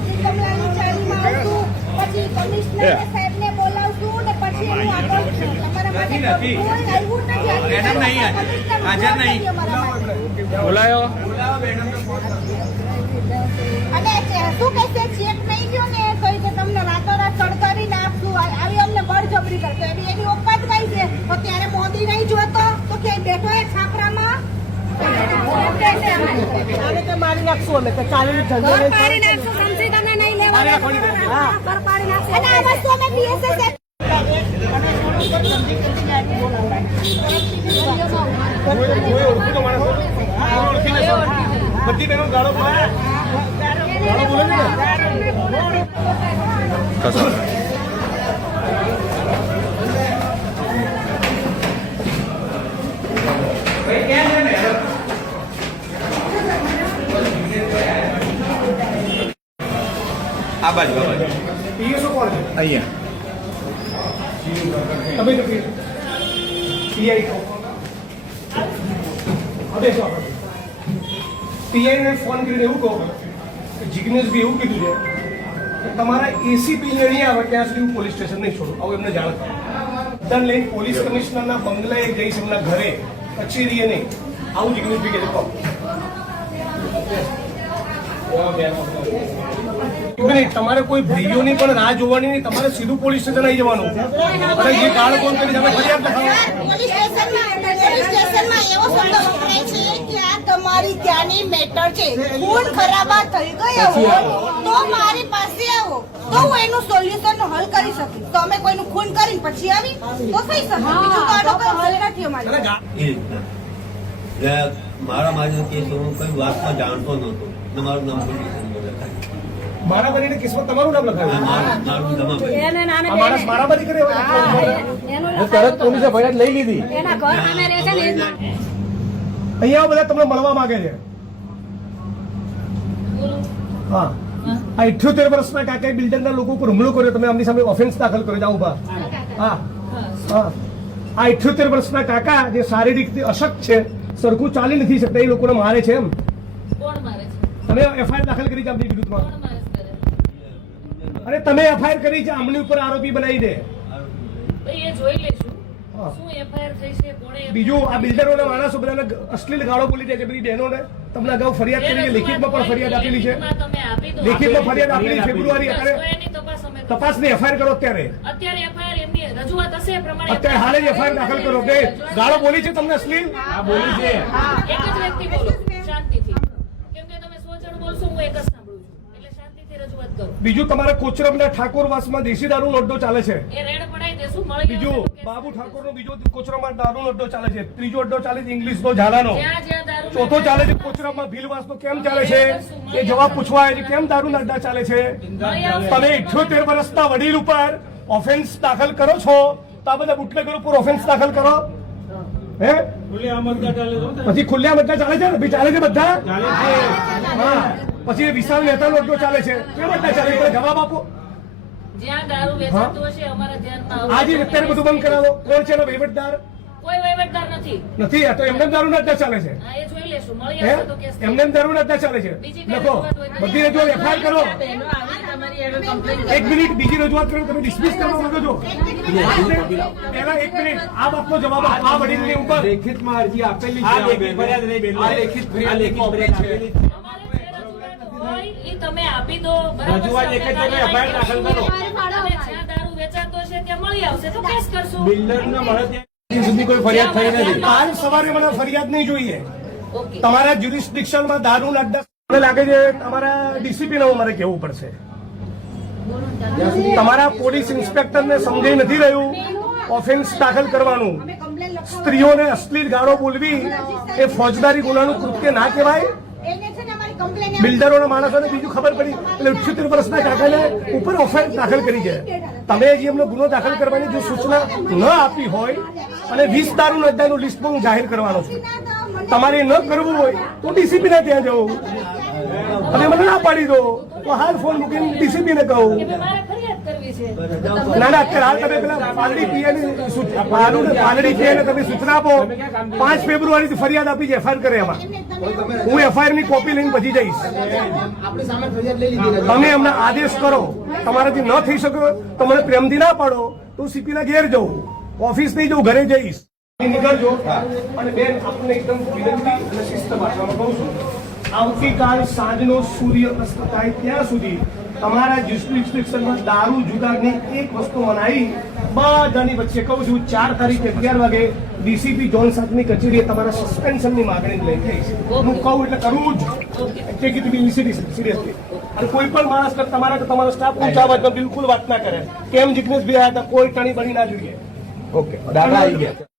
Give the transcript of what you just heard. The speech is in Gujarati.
આવશું, કમલાની ચાલીમાં આવશું, પછી કમિશનર સાહેબને બોલાવશું ને પછી એનું આગળ તમારા માટે કોઈ આવ્યું નથી. મેડમ નહીં હાજર નહીં બોલાયો અને શું કહેશે ચેક નહીં ગયો ને તો કે તમને રાતોરાત સળગાવીને આપશું આવી અમને બળજબરી કરતો એની ઓકાત કઈ છે. તો ત્યારે મોદી નહીં જોતો તો ક્યાંય બેઠો એ છાપરામાં મારી નાખશું અમે કે ચાલી પાડી નાખશું. સમજી તમને નહીં લેવાનું. હા ઘર પાડી નાખશું. અને આ વસ્તુ અમે PSS બધી બહેનો ગાળો બોલે આ બાજુ પીએસઓ કોણ છે અહીંયા તમે જો પીઆઈ હવે શું પીઆઈને ફોન કરીને એવું કહો કે જિગ્નેશભાઈ એવું કીધું છે કે તમારા એસીપી નહીં આવે ત્યાં સુધી હું પોલીસ સ્ટેશન નહીં છોડું આવું એમને જાણ કરો. બધાને લઈને પોલીસ કમિશનરના બંગલાએ જઈશ એમના ઘરે કચેરીએ નહીં આવું જિગ્નેશભાઈ કહે કહો. તમારે કોઈ ભાઈઓની પણ રાહ જોવાની નહીં, તમારે સીધું પોલીસ સ્ટેશન આવી જવાનું અને જે ગાળ કોણ કરી તમે ફરિયાદ લખાવો. પોલીસ સ્ટેશનમાં એવો શબ્દ વપરાય છે કે આ તમારી ત્યાંની મેટર છે. ખૂન ખરાબા થઈ ગયો હોય તો મારી પાસે આવો તો હું એનું સોલ્યુશન હલ કરી શકીશ. તો અમે કોઈનું ખૂન કરીને પછી આવી તો થઈ શકે. બીજું તો આનો કોઈ હલ નથી અમારે. મારા મારી કેસ હું કઈ વાતમાં જાણતો નહોતો. તમારું નામ મારામારીના કેસમાં તમારું નામ લખાવ્યું. માણસ મારામારી કરે તરત પોલીસે ફરિયાદ લઈ લીધી. અહીંયા બધા તમને મળવા માંગે છે. હા આ 78 વર્ષના કાકાએ બિલ્ડરના લોકો ઉપર હુમલો કર્યો, તમે આમની સામે ઓફેન્સ દાખલ કર્યો. જાઓ ઉભા. હા હા આ 78 વર્ષના કાકા જે શારીરિક અશક્ત છે, સરખું ચાલી નથી શકતા, એ લોકોને મારે છે. એમ તમે એફઆઈઆર દાખલ કરી છે આમની વિરુદ્ધમાં અને તમે એફઆઈઆર કરી છે આમની ઉપર આરોપી બનાવી દે. બીજું આ બિલ્ડરોના માણસો બધાને અશ્લીલ ગાળો બોલી જાય છે બધી બહેનોને. તમને અગાઉ ફરિયાદ કરી છે, લેખિતમાં પણ ફરિયાદ આપેલી છે. લેખિતમાં ફરિયાદ આપેલી ફેબ્રુઆરી. અત્યારે તપાસની એફઆઈઆર કરો. અત્યારે હાલ જ એફઆઈઆર દાખલ કરો કે ગાળો બોલી છે તમને અશ્લીલ બોલી છે. બીજું તમારા કોચરમના ઠાકોરવાસમાં દેશી દારૂનો અડ્ડો ચાલે છે. બીજું બાબુ ઠાકોરનો બીજો કોચરમમાં દારૂનો અડ્ડો ચાલે છે. ત્રીજો અડ્ડો ચાલે છે ઇંગ્લિશનો ઝાલાનો. ચોથો ચાલે છે કોચરમમાં ભીલવાસનો. કેમ ચાલે છે એ જવાબ પૂછવા આવે છે. કેમ દારૂના અડ્ડા ચાલે છે? તમે 78 વર્ષના વડીલ ઉપર ઓફેન્સ દાખલ કરો છો તો આ બધા બુટલેગર ઉપર ઓફેન્સ દાખલ કરો. હે પછી ખુલ્લા અડ્ડા ચાલે છે ને? ચાલે છે બધા. હા પછી વિશાલ મહેતાનો અડ્ડો ચાલે છે. કેમ અડ્ડા ચાલે છે? જવાબ આપો. આજે અત્યારે બધું બંધ કરાવો. કોણ છે એનો વહીવટદાર? નથી. આ તો એમને દારૂના અડ્ડા ચાલે છે. એમને દારૂના અડ્ડા ચાલે છે. લખો બધી રજૂઆત એફઆઈઆર કરો. એક મિનિટ બીજી રજૂઆત કરો. તમે ડિસમિસ કરવા માંગો છો? પહેલા એક મિનિટ આ બાપનો જવાબ આ વડીલની ઉપર લેખિતમાં અરજી આપેલી છે. લેખિત તમે આપી દો. રજૂઆત એક જ એફઆઈઆર દાખલ કરો. જ્યાં દારૂ વેચાતો છે ત્યાં મળી આવશે તો કેસ કરશું. બિલ્ડરના મળે ત્યાં સુધી કોઈ ફરિયાદ થઈ નથી. કાલ સવારે મને ફરિયાદ નહીં જોઈએ. તમારા જ્યુરિસ્ડિક્શનમાં દારૂના અડ્ડા મને લાગે છે તમારા ડીસીપીને મારે કહેવું પડશે. તમારા પોલીસ ઇન્સ્પેક્ટરને સમજાઈ નથી રહ્યું ઓફેન્સ દાખલ કરવાનું. સ્ત્રીઓને અશ્લીલ ગાળો બોલવી એ ફોજદારી ગુનાનું કૃત્ય ના કહેવાય. બિલ્ડરોના માણસોને બીજું ખબર પડી એટલે 78 વર્ષના કાકાને ઉપર ઓફેન્સ દાખલ કરી છે. તમે હજી એમનો ગુનો દાખલ કરવાની જો સૂચના ન આપી હોય અને 20 દારૂના અડ્ડાનું લિસ્ટ હું જાહેર કરવાનો છું. તમારે ન કરવું હોય તો ડીસીપી ના ત્યાં જવું અને મને ના પાડી દો. તો હાલ ફોન મૂકીને ડીસીપી ને કહું. કે ભાઈ મારે ફરિયાદ કરવી છે. ના ના અત્યારે હાલ તમે પેલા પાલડી પીએની પાલડી પીએને તમે સૂચના આપો. 5 ફેબ્રુઆરીથી ફરિયાદ આપી છે, એફઆઈઆર કરે એમાં. હું એફઆઈઆર ની કોપી લઈને પછી જઈશ. તમે એમને આદેશ કરો, તમારાથી ન થઈ શકે તો મને પ્રેમથી ના પાડો તો સીપી ના ઘેર જવું, ઓફિસ નહીં જવું, ઘરે જઈશ. નીકળજો. અને બેન આપણને એકદમ વિનંતી અને શિસ્ત ભાષામાં કહું છું, આવતીકાલ સાંજનો સૂર્ય અસ્ત થાય ત્યાં સુધી તમારા જ્યુરિસ્ડિક્શનમાં દારૂ જુગારની એક વસ્તુ મનાઈ બધાની વચ્ચે કહું છું 4 તારીખે 11 વાગે ડીસીપી જોન સાહેબની કચેરીએ તમારા સસ્પેન્શનની માગણી લઈ જઈશ. હું કહું એટલે કરવું જ. Take it be seriously. અને કોઈ પણ માણસ તમારો સ્ટાફ ઊંચા અવાજમાં બિલકુલ વાત ના કરે. કેમ જિગ્નેશભાઈ આવ્યા હતા, કોઈ ટણી બની ના જોઈએ. ઓકે દાદા આવી ગયા.